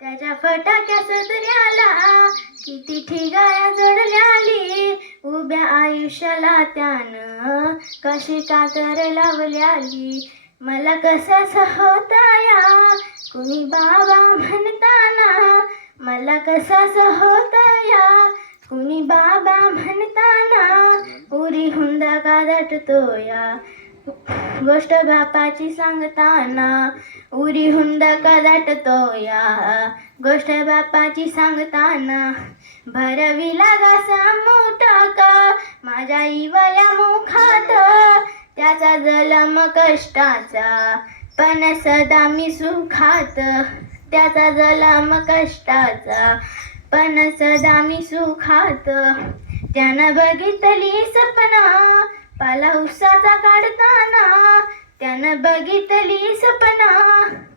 त्याच्या फटाक्या सदऱ्याला किती ठिगाया जोडल्याली, उभ्या आयुष्याला त्यानं कशी कातर लावल्याली. मला कसाच होता या कुणी बाबा म्हणताना, मला कसाच होता या कुणी बाबा म्हणताना. उरी हुंदा का दाटतो या गोष्ट बापाची सांगताना, उरी हुंदा का दाटतो या गोष्ट बापाची सांगताना. भरविला घासा मोठा का माझ्या इवल्या मुखात, त्याचा जलम कष्टाचा पण सदा मी सुखात, त्याचा जलम कष्टाचा पण सदा मी सुखात. त्यानं बघितली सपना पाला उसाचा काढताना, त्यानं बघितली सपना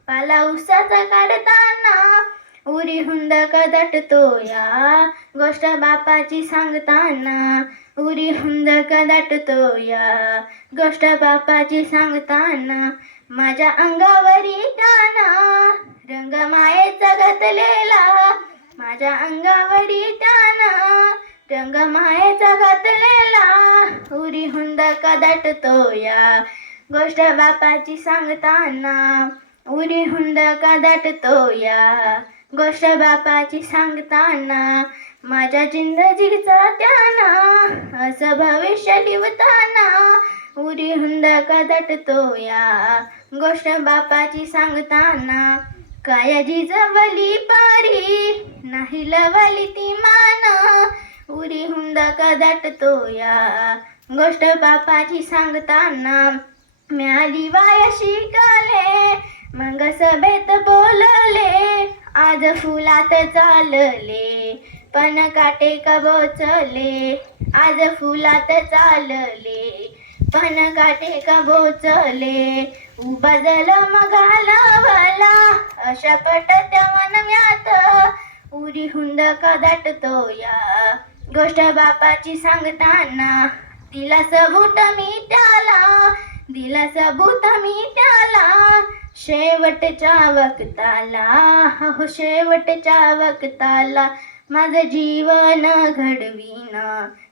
पाला उसाचा काढताना. उरी हुंद का दाटतो या गोष्ट बापाची सांगताना, उरी हुंद का दाटतो या गोष्ट बापाची सांगताना. माझ्या अंगावरी त्यानं रंग मायेचा घातलेला, माझ्या अंगावरी त्यानं रंग मायेचा घातलेला. उरी हुंद का दाटतो या गोष्ट बापाची सांगताना, उरी हुंद का दाटतो या गोष्ट बापाची सांगताना. माझ्या जिंदगीचा त्यानं असं भविष्य लिवताना, उरी हुंद का दाटतो या गोष्ट बापाची सांगताना. काय जिजवली पारी नाही लवली ती मान, उरी हुंद का दाटतो या गोष्ट बापाची सांगताना. म्याली वाया शिकाले मग सभेत बोलले, आज फुलात चालले पण काटे कबोचले, आज फुलात चालले पण काटे कबोचले. उभा जलम घालावला अशा पटत्या वनम्यात, उरी हुंद का दाटतो या गोष्ट बापाची सांगताना. दिला सबूत मी त्याला, दिला सबूत मी त्याला, शेवटच्या वक्ताला हो शेवटच्या वक्ताला. माझं जीवन घडवीन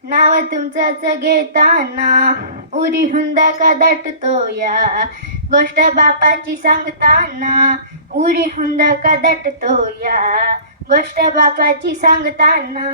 नाव तुमचंच घेताना, उरी हुंद का दाटतो या गोष्ट बापाची सांगताना, उरी हुंद का दाटतो या गोष्ट बापाची सांगताना.